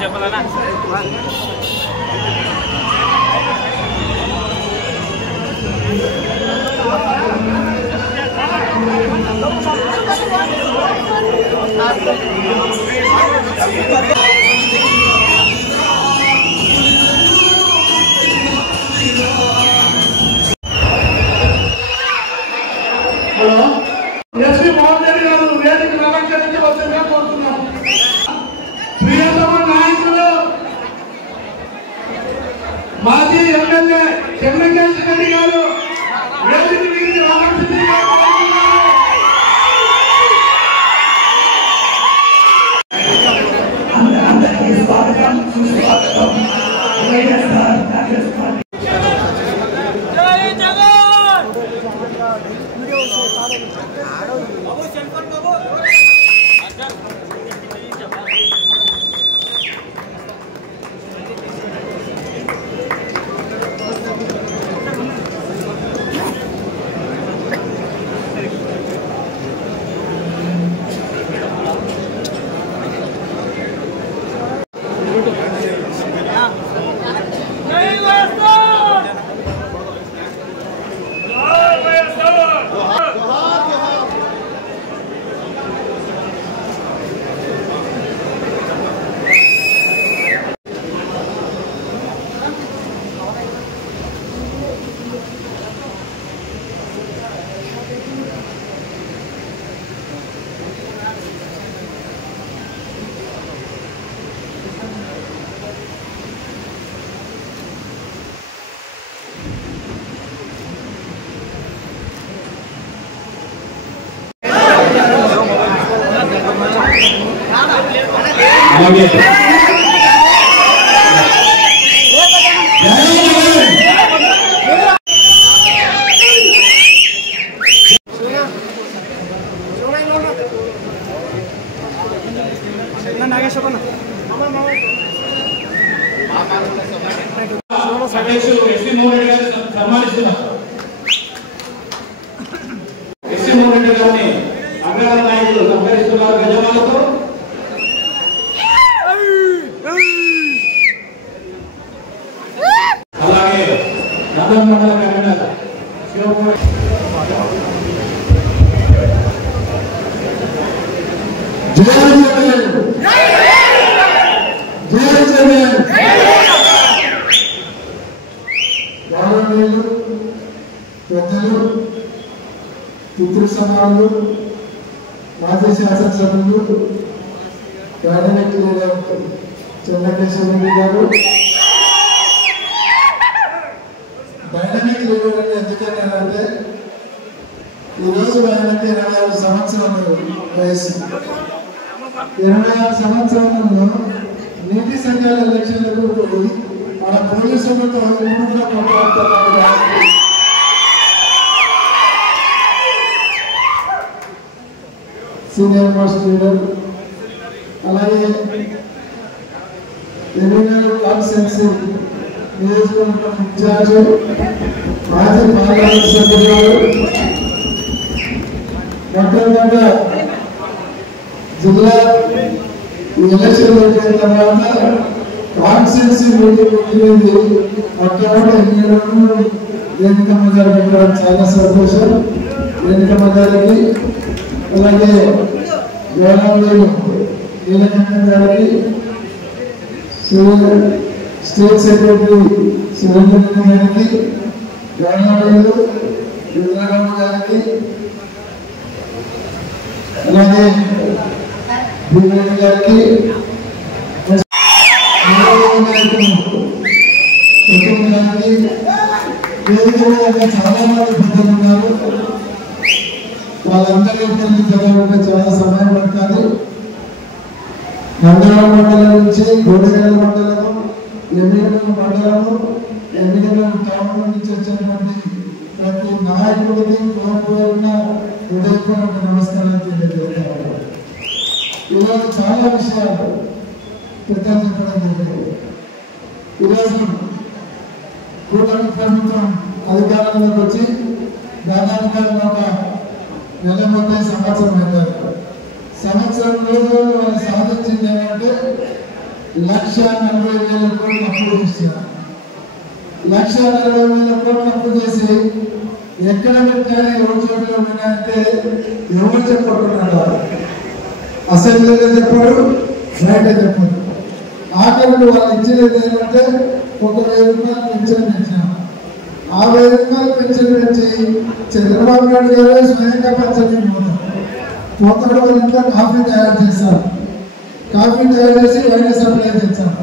చెప్పలేనా hello SP Mohan Reddy గారు వేదిక అలంకరించి వస్తుందిగా కోరుతున్నాం. ప్రియతమ నాయకులు మాజీ ఎమ్మెల్యే చెన్నకేశ్ రెడ్డి గారు వేదిక మీదకి రావాల్సిందిగా కోరుతున్నాం. పితృ సమానులు మాజీ శాసనసభ్యులు క్యాబినెట్ లీడర్ చెన్నకేశ్ రెడ్డి గారు డైనమిక్ లీడర్ అని ఎందుకంటే ఈరోజు ఆయనకి 26 సంవత్సరాలు వయసు. 26 సంవత్సరాలలో నీటి సంఘాల ఎలక్షన్లకు పోయి మన పోలీసులతో సీనియర్ మోస్ట్ లీడర్, అలాగే 24 కాన్స్టిట్యున్సీ నియోజకవర్గం ఇన్ఛార్జ్, మాజీ పార్లమెంట్ సభ్యులు, మొట్టమొదట జిల్లా ఎలక్షన్ అయిపోయిన తర్వాత కాన్స్టిట్యున్సీ మీటింగ్ పెట్టింది. మొట్టమొదటి ఎన్నికలను రేణుకమ్మ గారు పెట్టడం చాలా సంతోషం. రేణుకమ్మ గారికి, అలాగే గౌరవనీయులు నీలకంఠన్ గారికి, స్టేట్ సెక్రటరీ సురేందర్ రెడ్డి గారికి, గౌరవనీయులు రుద్రరామ గారికి, అలాగే భీమరెడ్డి గారికి, చాలా మంది పెద్దలు ఉన్నారు. వాళ్ళందరి చదవాలంటే చాలా సమయం పడుతుంది. నంద్యాల మండలం నుంచి గోడగల మండలము, ఎమ్మిగనూరు మండలము, ఎమ్మిగనూరు టౌన్ నుంచి వచ్చినటువంటి ప్రతి నాయకుడికి కోల్పోయిన హృదయపూర్వక నమస్కారం తెలియజేస్తాను. ఈరోజు చాలా విషయాలు పెద్దలు చెప్పడం జరిగింది. ఈరోజు కూటమి ప్రభుత్వం అధికారంలోకి వచ్చి దాదాపుగా ఒక 40 సంవత్సరం అవుతారు. సంవత్సరం రోజులు వాళ్ళు సాధించింది ఏమంటే 1,40,000 కోట్లు అప్పు చేశారు. 1,40,000 కోట్లు అప్పు చేసి ఎక్కడ పెట్టాలి ఎవరి చోట్ల ఉన్నాయంటే ఎవరు చెప్పకుండా అసెంబ్లీలో చెప్పాడు, బయట చెప్పాడు. ఆఖరికి వాళ్ళు ఇచ్చేది ఏమంటే 1,000 రూపాయలు పెన్షన్ పెంచాం. ఆ 1,000 రూపాయలు పెన్షన్ పెంచి చంద్రబాబు నాయుడు గారు స్వయంగా పెన్షన్ పోతాడు. వాళ్ళ ఇంట్లో కాఫీ తయారు చేశారు. కాఫీ తయారు చేసి వైన్ సప్లై చేశారు.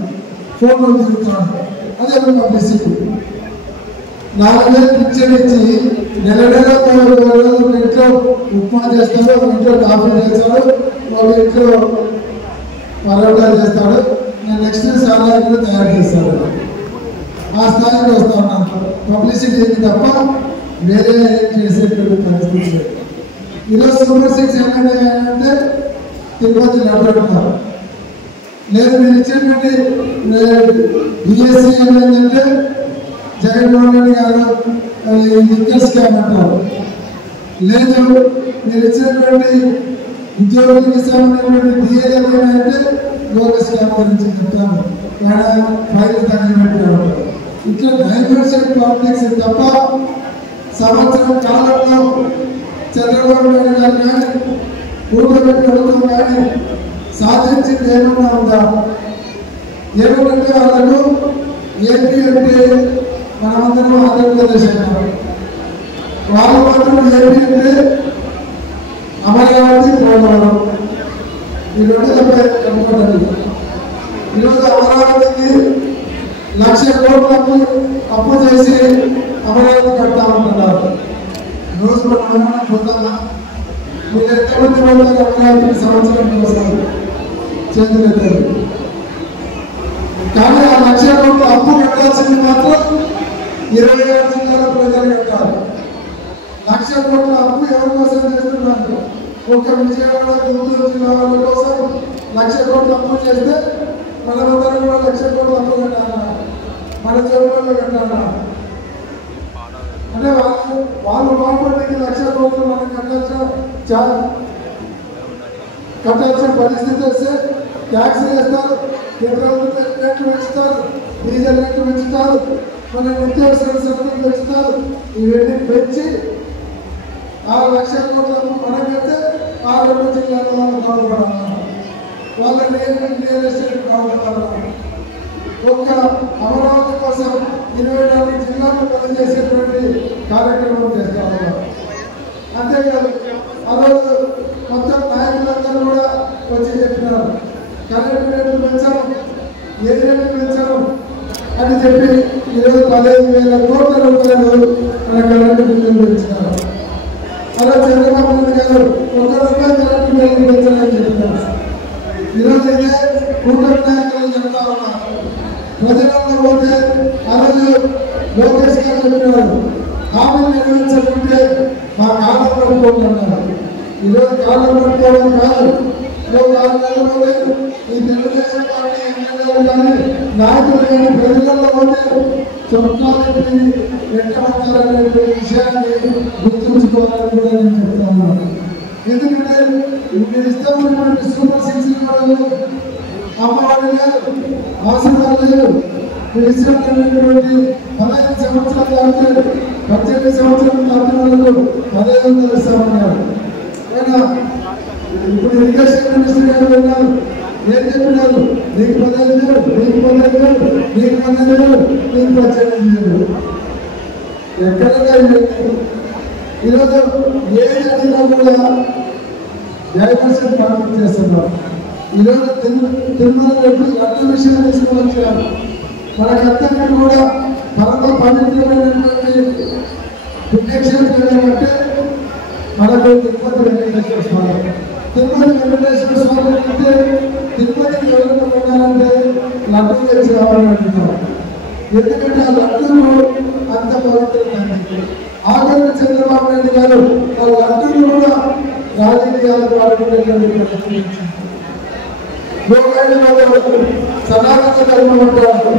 ఫోన్లో తిరుగుతాడు. అదే పబ్లిసిటీ. 4,000 పెన్షన్ ఇచ్చి నెల నెల 3 రోజులు ఒక ఇంట్లో ఉప్మా చేస్తాడు, ఒక ఇంట్లో కాఫీ చేస్తాడు, ఒక ఇంట్లో పరోటా చేస్తాడు, నెక్స్ట్ సాలాడ్లు తయారు చేస్తాడు. ఆ స్థాయికి వస్తా ఉన్నాను. పబ్లిసిటీ తప్ప వేరే చేసేటువంటి పరిస్థితి లేదు. ఈరోజు సూపర్ 6 ఎమ్మెల్యే అంటే తిరుపతి నడుపుతున్నారు. లేదు మీరు ఇచ్చేటువంటి బిఎస్సీ ఏమైందంటే జగన్మోహన్ రెడ్డి గారు లిక్కర్ స్కామ్ అంటారు. లేదు మీరు ఇచ్చినటువంటి ఉద్యోగులకు ఇస్తామన్నటువంటి డిఏ అంటే లోక స్కామ్ గురించి చెప్తాను. ఫైల్ తగిలిపెట్టారు. ఇట్లా డైవర్షన్ పాలిటిక్స్ తప్ప సంవత్సరం కాలంలో చంద్రబాబు నాయుడు గారు కానీ కూడబెట్టి ప్రభుత్వం కానీ సాధించింది ఏమన్నా ఉందా? ఏమంటే వాళ్ళకు ఏపీ అంటే మనమందరం ఆంధ్రప్రదేశ్ అన్నారు. వాళ్ళు మాత్రం ఏపీ అంటే అమరావతి పోలవరం ఈ 2 తప్ప కనుక్కోండి. ఈరోజు అమరావతికి 1,00,000 కోట్లకు అప్పు చేసి అమరావతి కట్టామంటున్నారు. రోజు మనం పోతామా? మీరు ఎంతమంది పడతారు అమరావతికి సంవత్సరం కోసం చేతులెత్తారు? కానీ ఆ 1,00,000 కోట్ల అప్పు కట్టాల్సింది మాత్రం 26 జిల్లాల ప్రజలు కట్టాలి. 1,00,000 కోట్ల అప్పు ఎవరి కోసం చేస్తున్నారు? ఒక విజయవాడ గుంటూరు జిల్లా వాళ్ళ కోసం 1,00,000 కోట్ల అప్పు చేస్తే మనమందరం కూడా 1,00,000 కోట్ల అప్పు కట్టాలా? మన జరుగులో కట్టాలా? అంటే వాళ్ళు బాగుపడికి 1,00,000 కోట్లు మనం కట్టాల్సిన పరిస్థితి వస్తే ట్యాక్స్ వేస్తారు, పెట్రోల్ రేట్లు పెంచుతారు, డీజిల్ రేట్లు పెంచుతారు, మన నిత్యావసర సరుకులు పెంచుతారు. ఇవన్నీ పెంచి 6,00,000 కోట్ల మనం పెడితే 6 జిల్లాలో వాళ్ళు బాగుపడాలి. వాళ్ళ రియల్ ఎస్టేట్ బాగుపడాలి. ఒక్క అమరావతి కోసం 24 జిల్లాలు పనిచేసేటువంటి కార్యక్రమం చేస్తా ఉన్నారు. అంతేకాదు ఆ రోజు మొత్తం నాయకులందరూ కూడా వచ్చి చెప్పినారు, కరెంటు రేట్లు పెంచాము, ఏ రేట్లు పెంచాము అని చెప్పి ఈరోజు 15,000 కోట్ల రూపాయలు మన కరెంటు బిల్లులు పెంచినారు. అలా చంద్రబాబు నాయుడు గారు 1 రూపాయి కరెంటు బిల్లు పెంచాలని చెప్పినారు. ఈరోజు ఇదే కూటమి నాయకులు చెప్తా ఉన్నారు. ప్రజలలో పోతే ఆ రోజు లోకేష్ గారు చెప్పినారు, హామీలు నెరవేర్చకుంటే మా కాలం పట్టుకుంటున్నారు. ఈరోజు కాలం పట్టుకోవడం కాదు. 6 నెలలు పోతే ఈ తెలుగుదేశం పార్టీ ఎమ్మెల్యేలు కానీ నాయకులు కానీ ప్రజలలో పోతే చొక్కాలని ఎట్టబట్టాలనే విషయాన్ని గుర్తుంచుకోవాలని కూడా నేను చెప్తా ఉన్నాను. ఎందుకంటే మీరు ఇష్టమైనటువంటి సూపర్ 6 కూడా అమ్మవాడు లేదు, అవసరాలు లేదు. మీరు ఇష్టమైనటువంటి 15 సంవత్సరాలు దాటితే 18 సంవత్సరాలు దాటిన వాళ్ళకు 15,000 ఇస్తామన్నారు. ఇప్పుడు ఇరిగేషన్ మినిస్టర్ గారు ఉన్నారు, ఏం చెప్పినారు? నీకు 15,000, నీకు 15,000, నీకు 15,000, నీకు 18,000. ఎక్కడగా ఈరోజు ఏది అడిగినా కూడా డైవర్షన్ పార్టీ చేస్తున్నారు. ఈరోజు తిరుమల లడ్డు విషయం తీసుకుని వచ్చారు. మనకందరికీ కూడా పరమ పవిత్రమైనటువంటి పుణ్యక్షేత్రం ఏమంటే మనకు తిరుపతి వెంకటేశ్వర స్వామి. తిరుపతి వెంకటేశ్వర స్వామి అంటే తిరుపతికి ఎవరైనా ఉండాలంటే లడ్డు తెచ్చి రావాలంటున్నారు. ఎందుకంటే ఆ లడ్డూలు అంత పవిత్రమైనది. ఆఖరి చంద్రబాబు నాయుడు గారు ఆ లడ్డూలు కూడా రాజకీయాలకు వాడుకునేటువంటి సనాతన ధర్మం ఉంటాడు.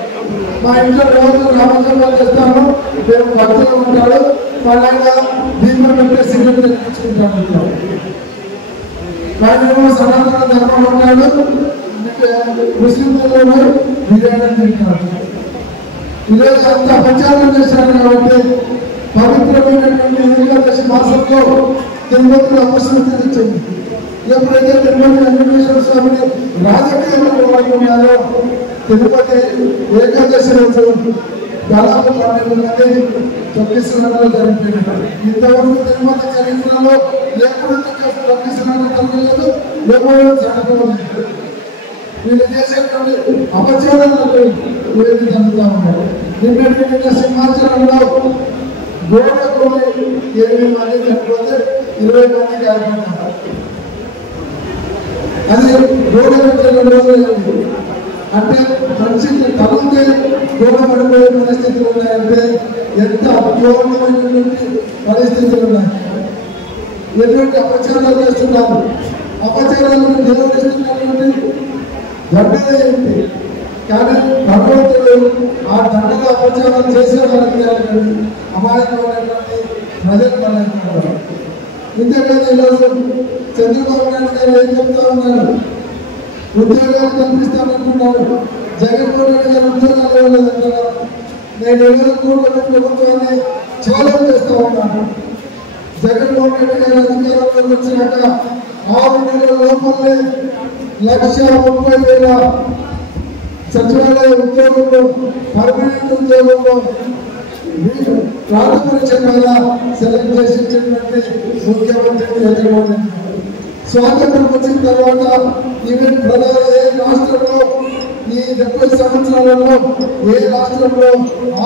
మా ఇంట్లో రోజు రామచంద్రం చేస్తాము, మేము భక్తులు ఉంటాడు, మా నాయన దీపం పెట్టే సిగరెట్ తెచ్చుకుంటాడు. ఆయన సనాతన ధర్మం ఉన్నాడు, ముస్లింలలో బిర్యానీ తింటాడు. ఈరోజు అంత ప్రచారం చేశారు కాబట్టి పవిత్రమైనటువంటి ఏకాదశి మాసంలో తిరుపతిలో అపశృతి ఇచ్చింది. ఎప్పుడైతే తిరుపతి వెంకటేశ్వర స్వామిని రాజకీయంలో వాడుకున్నారో తిరుపతి ఏకాదశి రోజు దాదాపు 12 మంది తొక్కిసలాటలు జరిగిపోయినారు. ఇంతవరకు తిరుపతి చరిత్రలో ఎప్పుడు తొక్కిసలాట జరగలేదు, ఎప్పుడు జరగలేదు. వీళ్ళు చేసేటువంటి అపచారాలకు వీళ్ళు జరుగుతూ ఉన్నారు. నిన్న సింహాచలంలో గోడ కొని 8 మంది చనిపోతే 20 మంది గాయపడ్డారు. అది గోడ కట్టిన రోజు అంటే మనిషికి తగులుతే గోడ పడిపోయే పరిస్థితులు ఉన్నాయంటే ఎంత అపూర్వమైనటువంటి పరిస్థితులు ఉన్నాయి. ఎటువంటి అపచారాలు చేస్తున్నారు, అపచారాలను నిర్వహిస్తున్నటువంటి దండన ఏంటి? కానీ భగవంతుడు ఆ దండన అపచారం చేసే వాళ్ళకి అమాయకమైనటువంటి ప్రజలు మనకు. ఇంతకంటే ఈరోజు చంద్రబాబు నాయుడు గారు ఏం చెప్తా ఉన్నారు? ఉద్యోగాలు కల్పిస్తానంటున్నారు. జగన్మోహన్ రెడ్డి గారు ఉద్యోగాలు ఇవ్వలేదంటారా? నేను ఎవరు కూడా ప్రభుత్వాన్ని ఛాలెంజ్ చేస్తూ ఉన్నాను. జగన్మోహన్ రెడ్డి గారు అధికారంలోకి వచ్చినాక 6 నెలల లోపలే 1,30,000 సచివాలయ ఉద్యోగంలో పర్మనెంట్ ఉద్యోగంలో రాజపరీక్ష ద్వారా సెలెక్ట్ చేసి ఇచ్చినటువంటి ముఖ్యమంత్రి జగన్మోహన్ రెడ్డి. స్వాతంత్రం వచ్చిన తర్వాత ఈవెన్ ప్రధాన ఏ రాష్ట్రంలో ఈ 70 సంవత్సరాలలో ఏ రాష్ట్రంలో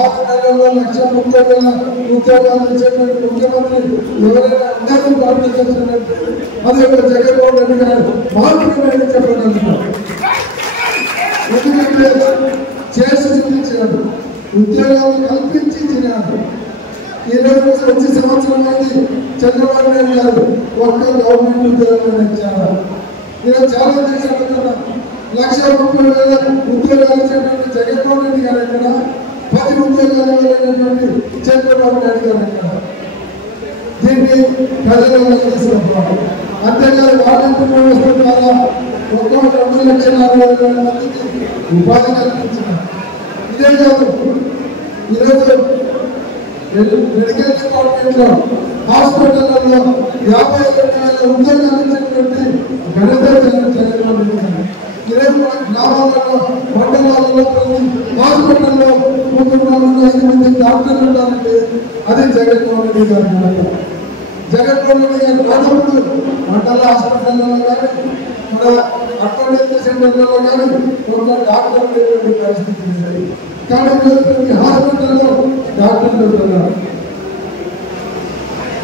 6 నెలల్లో 1,30,000 ఉద్యోగాలు ఇచ్చేటువంటి ముఖ్యమంత్రి ఎవరైనా అందరూ పాటించాల్సినట్టు అది ఒక జగన్మోహన్ రెడ్డి గారు మాత్రమే చెప్పగలుగుతారు. ఎందుకంటే చేసి చూపించినాడు, ఉద్యోగాలు కల్పించి ఇచ్చినాడు. ఈ రోజు వచ్చే సంవత్సరం అనేది చంద్రబాబు నాయుడు గారు ఒక్క గవర్నమెంట్ ఉద్యోగాలు ఇచ్చారు. ఈరోజు చాలా దేశాలు 1,30,000 ఉద్యోగాలు ఇచ్చినటువంటి జగన్మోహన్ రెడ్డి గారు ఎక్కడ, 10 ఉద్యోగాలు ఇవ్వలేనటువంటి చంద్రబాబు నాయుడు గారు ఎక్కడ? దీన్ని ప్రజలు తీసుకోవాలి. అంతేకాదు వాలంటీర్ వ్యవస్థ ద్వారా ఒక్కొక్క 2,60,000 మందికి ఉపాధి కల్పించినారు. ఇదే కాదు, ఈరోజు మెడికల్ డిపార్ట్మెంట్ లో హాస్పిటళ్లలో 52,000 ఉద్యోగాలు ఇచ్చినటువంటి ఘనత జగన్మోహన్ రెడ్డి గారు. గ్రామాలలో మండలాలలో హాస్పిటల్లో 3,5 మంది డాక్టర్లు ఉన్నారంటే అది జగన్మోహన్ రెడ్డి గారు. జగన్మోహన్ రెడ్డి గారు రానప్పుడు మండల హాస్పిటల్లో కానీ మన అటెండెన్స్ సెంటర్లలో కానీ ఒక డాక్టర్ లేనటువంటి పరిస్థితి ఉంది. కానీ ప్రతి హాస్పిటల్లో డాక్టర్లు ఉంటున్నారు.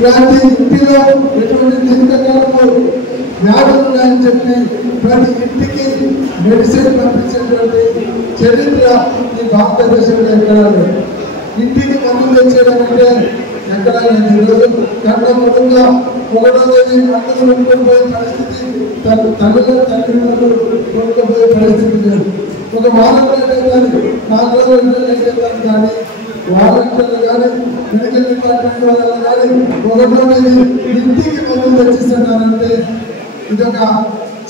ప్రతి ఇంటిలో ఎటువంటి దీర్ఘకాలంలో వ్యాధులు ఉన్నాయని చెప్పి ప్రతి ఇంటికి మెడిసిన్ పంపించేటువంటి చరిత్ర ఈ భారతదేశంలో ఎక్కడా లేదు. ఇంటికి మందులు తెచ్చేయడం అంటే ఎక్కడా లేదు. ఈరోజు కన్నా ముందుగా 1వ తేదీ మందులు కొనుక్కోపోయే పరిస్థితి, తల్లిదండ్రులు కొనుక్కోపోయే పరిస్థితి లేదు. ఒక వాలంటీర్లు కానీ 4 రోజులు కానీ వాలంటీర్లు కానీ మెడికల్ డిపార్ట్మెంట్ వాళ్ళు కానీ 1వ తేదీ ఇంటికి మందులు తెచ్చిస్తున్నారంటే ఇదొక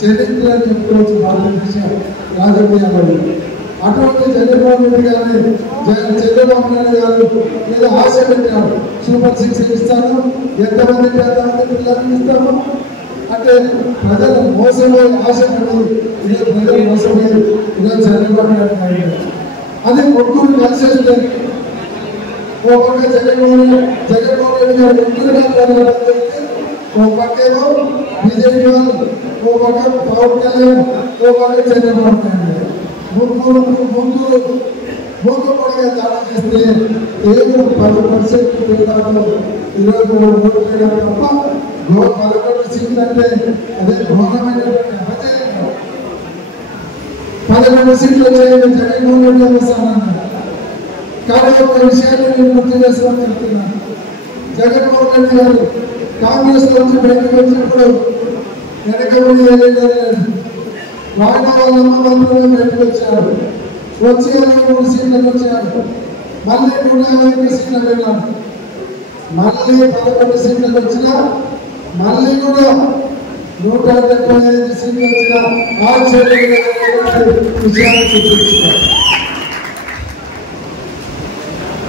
చరిత్ర అని చెప్పుకోవచ్చు భారతదేశ రాజకీయాలలో. అటువంటి జగన్మోహన్ రెడ్డి గారిని చంద్రబాబు నాయుడు గారు ఏదో ఆశ పెట్టారు, సూపర్ 6 ఇస్తాను, ఎంతమంది పిల్లలు ఇస్తాము అంటే ప్రజలు మోసపోయి ఆశపడి ఇలా ప్రజలు మోసపోయి ఇలా చంద్రబాబు నాయుడు అది ఒక్కరు కలిసేస్తే ఓ పక్క జగన్మోహన్ రెడ్డి గారు ఒక్కరుగా జరిగితే ఓ పక్కేమో బీజేపీ వాళ్ళు, ఓ పక్క పవన్ కళ్యాణ్, ఓ పక్క చంద్రబాబు నాయుడు మూకుపడిగా దాడి చేస్తే కేవలం 10% తేడాలో 23 ఓట్లు తప్ప 11 సీట్లు అంటే అదే ఘోరమైనటువంటి అపజయం. 11 సీట్లు వచ్చాయని జగన్మోహన్ రెడ్డి వస్తానన్నారు. కానీ ఒక విషయాన్ని నేను గుర్తు చేస్తామని చెప్తున్నాను. జగన్మోహన్ రెడ్డి గారు కాంగ్రెస్ నుంచి బయటకు వచ్చినప్పుడు వెనకబడి ఏదైనా వాగ్దానాలమ్మ మాత్రమే బయటకు వచ్చారు. వచ్చి 3 సీట్లకు వచ్చారు. మళ్ళీ 150 సీట్లకు వెళ్ళారు. మళ్ళీ 11 సీట్లకు వచ్చినా మళ్ళీ కూడా 175 సీట్లు వచ్చిన ఆశ్చర్యకరమైన విషయాన్ని చూపించారు.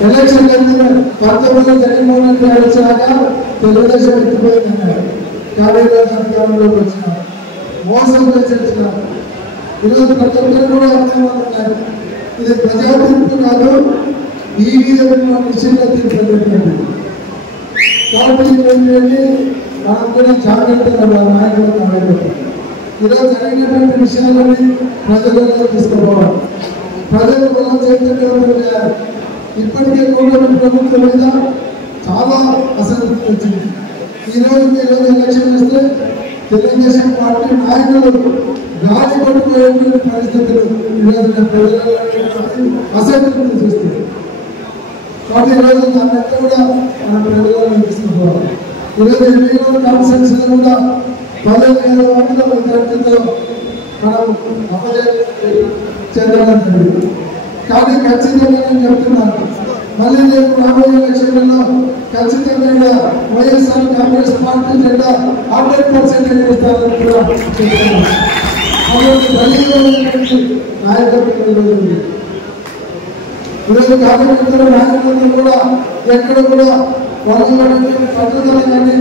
ఎలక్షన్ 19 జగన్మోహన్ రెడ్డి గారు వచ్చాక తెలుగుదేశం ఎత్తిపోయిందన్నారు. కానీ అధికారంలోకి వచ్చినారు, మోసం చేసినారు. ఈరోజు ప్రతి ఒక్కరు కూడా అర్థమవుతున్నారు, ఇది ప్రజా తీర్పు కాదు, ఈ విధంగా నిశ్చిత తీర్పు అనేటువంటి. కాబట్టి ఏంటంటే మనం కూడా జాగ్రత్తగా నాయకులు కావాలి. ఈరోజు జరిగినటువంటి విషయాలని ప్రజలలో తీసుకుపోవాలి, ప్రజలు మనం చైతన్యవంతం చేయాలి. ఇప్పటికే గవర్నమెంట్ ప్రభుత్వం మీద చాలా అసంతృప్తి వచ్చింది. ఈరోజు ఎలక్షన్ వస్తే తెలుగుదేశం పార్టీ నాయకులు గాలి పట్టుకునేటువంటి పరిస్థితులు ఈరోజు ప్రజలలో అసంతృప్తి చూస్తుంది. కాబట్టి ఈరోజు దాన్నంతా కూడా మన ప్రజలలో తీసుకుపోవాలి. ఈరోజు ఎన్నికల కాన్ఫరెన్స్ కూడా 15,000 విద్యార్థులతో మనం చెందడం జరిగింది. కానీ ఖచ్చితంగా నేను చెప్తున్నాను, మళ్ళీ రేపు రాబోయే ఎలక్షన్లలో ఖచ్చితంగా వైఎస్ఆర్ కాంగ్రెస్ పార్టీ జెండా 100% ఎగిరిస్తారని కూడా చెప్తున్నాను. నాయకత్వం ఈరోజు కార్యకర్తల నాయకులందరూ కూడా ఎక్కడ కూడా వాళ్ళు పట్టుదల కానీ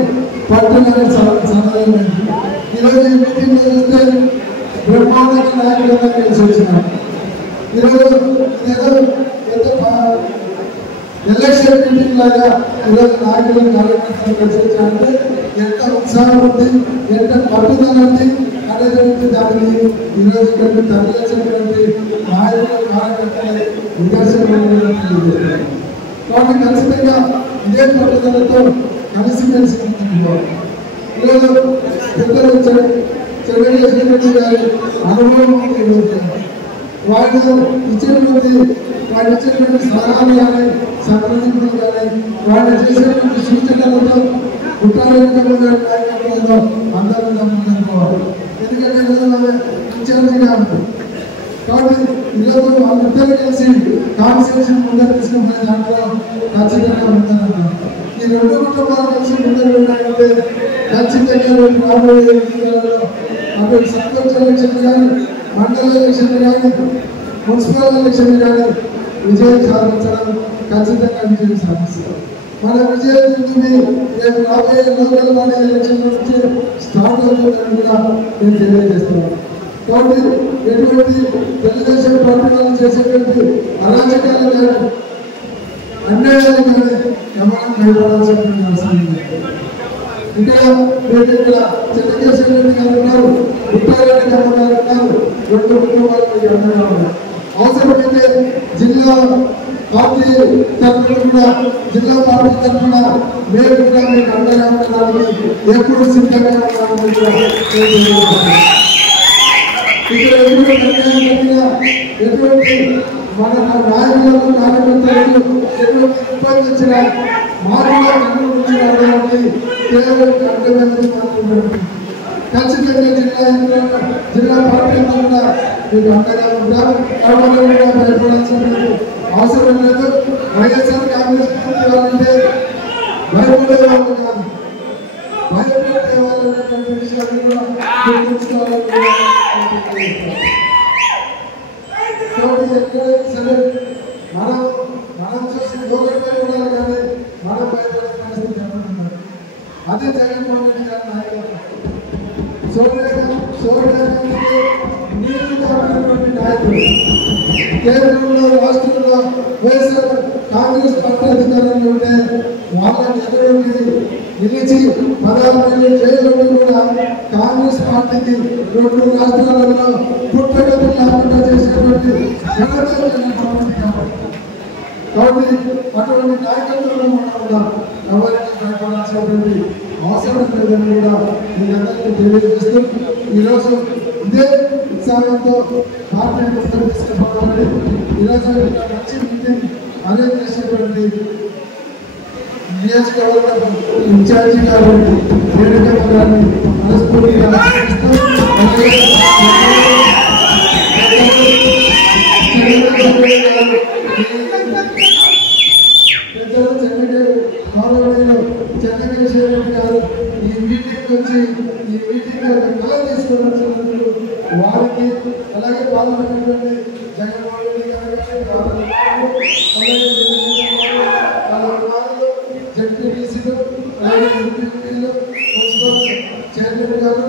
పట్టుదల సమాధానం. ఈరోజు ఈ మీటింగ్లో చూస్తే బ్రహ్మాండంగా నాయకులందరూ కలిసి వచ్చినారు. ఈరోజు ఎలక్షన్ మీటింగ్ లాగా ఈరోజు నాయకులు కార్యకర్తలు కలిసి వచ్చారంటే ఎంత ఉత్సాహం ఉంది, ఎంత పట్టుదల ఉంది అనేటువంటి దానిని ఈరోజు ఇక్కడ తరలించినటువంటి నాయకులు కార్యకర్తలు నిదర్శనం. కాబట్టి ఖచ్చితంగా ఇదే పట్టుదలతో కలిసిమెలిసి ముందుకు ఈరోజు పెద్దలు చంద్రశేఖర్ గారి అనుభవం వాళ్ళు ఇచ్చినటువంటి సలహాలు కానీ సంప్రదింపులు కానీ వాళ్ళు చేసేటువంటి సూచనలతో కుట్రాలతో అందరూ నమ్ముకోవాలి. ఎందుకంటే ఇన్ఛార్జిగా ఉంటుంది. కాబట్టి ఈరోజు వాళ్ళిద్దరు కలిసి కాన్స్టిట్యూషన్ ముందరు తీసుకునే దాంట్లో ఖచ్చితంగా ఉంటుందన్నారు. ఈ రెండు కుటుంబాలు కలిసి ముందరు ఉన్నాయంటే ఖచ్చితంగా రాబోయే ఎన్నికలలో అటు సర్పంచ్ ఎలక్షన్ కానీ, మండల ఎలక్షన్ కానీ, మున్సిపల్ ఎలక్షన్ కానీ విజయం సాధించడం ఖచ్చితంగా విజయం సాధిస్తారు. మన విజయదుందుని రేపు రాబోయే లోకల్ బాడీ ఎలక్షన్ నుంచి స్టార్ట్ అవుతుందని కూడా నేను తెలియజేస్తున్నాను. కాబట్టి ఎటువంటి తెలుగుదేశం పార్టీ చేసేటువంటి అరాచకాలు కానీ అన్యాయాలు కానీ గమనం భయపడాల్సిన అవసరం లేదు. ఇక్కడ చంద్రశేఖర్ రెడ్డి గారు ఉన్నారు, గుట్టారెడ్డి గారు ఉన్నారు, రెండు కుటుంబాలకు అండగా ఉన్నారు. అవసరమైతే జిల్లా పార్టీ తరఫున కూడా జిల్లా పార్టీ తరఫున మేము కూడా మీకు అండగా ఉండడానికి ఎప్పుడు సిద్ధంగా ఉన్నామని ఇక్కడ ఎటువంటి మన నాయకులకు కార్యకర్తలకు ఎటువంటి ఇబ్బంది వచ్చిన మార్పుగా కనుగొనడానికి కేవలం కంటమెంట్ ఖచ్చితంగా జిల్లా పార్టీ కూడా మీకు అండగా ఉంటారు. కాబట్టి కూడా భయపడాల్సిన అవసరం లేదు. వైఎస్ఆర్ కాంగ్రెస్ పార్టీ వాళ్ళంటే భయపడే వాళ్ళు కాదు, భయపెట్టే వాళ్ళు అనేటువంటి విషయాన్ని కూడా గుర్తుంచుకోవాలని ఎక్కడైనా సరే మనం చూసి లోకల్గా ఉండాలి, కానీ మనం భయపడే పరిస్థితి ఏమంటున్నారు. అదే జగన్మోహన్ రెడ్డి గారి నాయకత్వం. నాయకులు కేంద్రంలో రాష్ట్రంలో వైఎస్ఆర్ కాంగ్రెస్ పార్టీ అధికారంలో ఉంటే వాళ్ళని ఎదురుండి నిలిచి 16 ఏళ్ళు జైలు కూడా కాంగ్రెస్ పార్టీకి 2 రాష్ట్రాలలో పుట్టగతి లేకుండా చేసేటువంటి కాబట్టి అటువంటి నాయకత్వంలో మనం ఎవరికి భయపడాల్సినటువంటి అవసరం లేదని కూడా మీరందరికీ తెలియజేస్తూ ఈరోజు ఇదే ఉత్సాహంతో పార్టీని ముందుకు తీసుకుపోవాలని ఈరోజు మంచి మీటింగ్ అరేంజ్ చేసినటువంటి నియోజకవర్గ ఇన్ఛార్జి గారు రేణుకమ్మ గారిని మనస్ఫూర్తిగా చంద్రశేఖర్ గారు ఈ మీటింగ్ వచ్చి ఈ మీటింగ్ యొక్క కళ తీసుకువచ్చినందుకు వారికి అలాగే పాల్గొన్నటువంటి జగన్మోహన్ రెడ్డి గారు జడ్పీటీసీలు అలాగే ఎంపీలు మున్సిపల్ చైర్మన్ గారు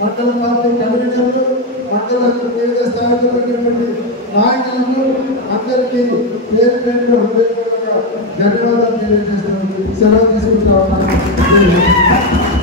మండల పార్టీ కన్వీనర్లు మండల వివిధ స్థాయిలో ఉన్నటువంటి నాయకులను అందరికీ పేరు పేరులో హృదయపూర్వక ధన్యవాదాలు తెలియజేస్తున్నాను. సెలవు తీసుకుంటా ఉన్నాను.